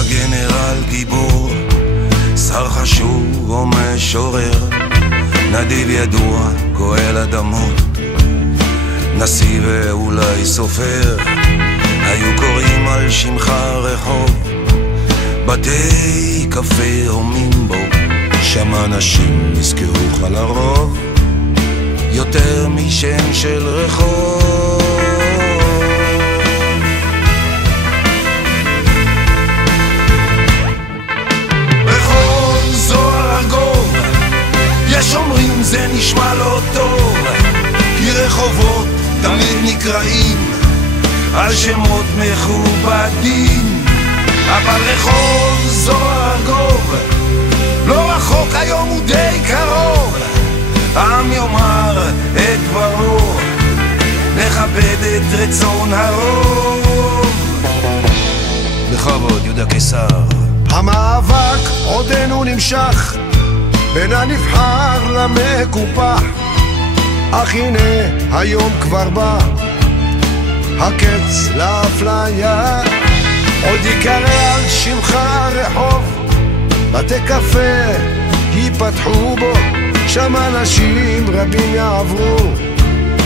הגנרל גיבור, שר חשוב או משורר, נדיב ידוע, גואל אדמות, נשיא ואולי סופר. היו קוראים על שמך רחוב, בתי קפה הומים בו, שם אנשים נזכרו לרוב יותר משם של רחוב. רחוב זוהר ארגוב, יש אומרים זה נשמע לא טוב, כי רחובות תמיד נקראים על שמות מכובדים, אבל רחוב זוהר ארגוב לא רחוק, היום הוא די קרוב. העם יאמר את דברו, נכבד את רצון הרוב. בכבוד יהודה קיסר. המאבק עודנו נמשך בין הנבחר למקופח, אך הנה היום כבר בא הקץ לאפליה. עוד יקרא על שמך רחוב, בתי קפה ייפתחו בו, שם אנשים רבים יעברו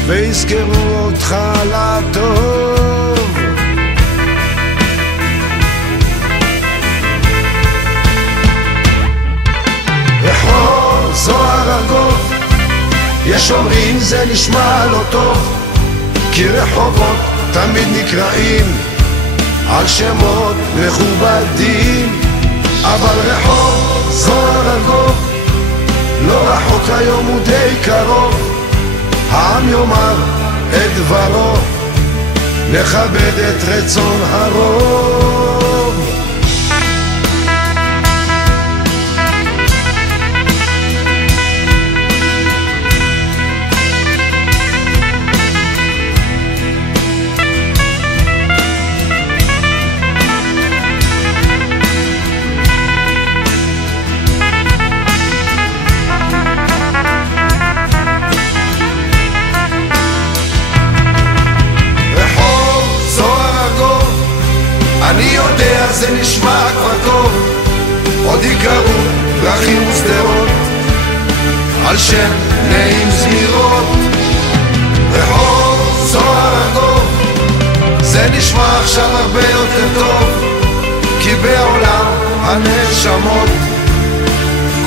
ויזכרו אותך לטוב. רחוב זוהר ארגוב, יש אומרים זה נשמע לא טוב, כי רחובות תמיד נקראים על שמות מכובדים, אבל רחוב זוהר ארגוב לא רחוק, היום הוא די קרוב. העם יאמר את דברו, נכבד את רצון הרוב. אני יודע זה נשמע כבר טוב, עוד יקראו דרכים ושדרות על שם נעים זמירות. רחוב זוהר ארגוב, זה נשמע עכשיו הרבה יותר טוב, כי בעולם הנשמות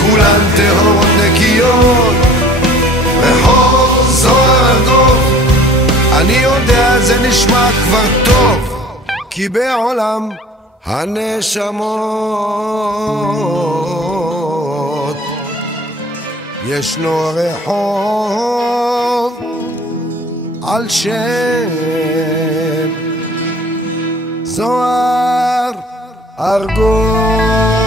כולן טהורות נקיות. רחוב זוהר ארגוב, אני יודע זה נשמע כבר טוב, כי בעולם הנשמות ישנו רחוב על שם זוהר ארגוב.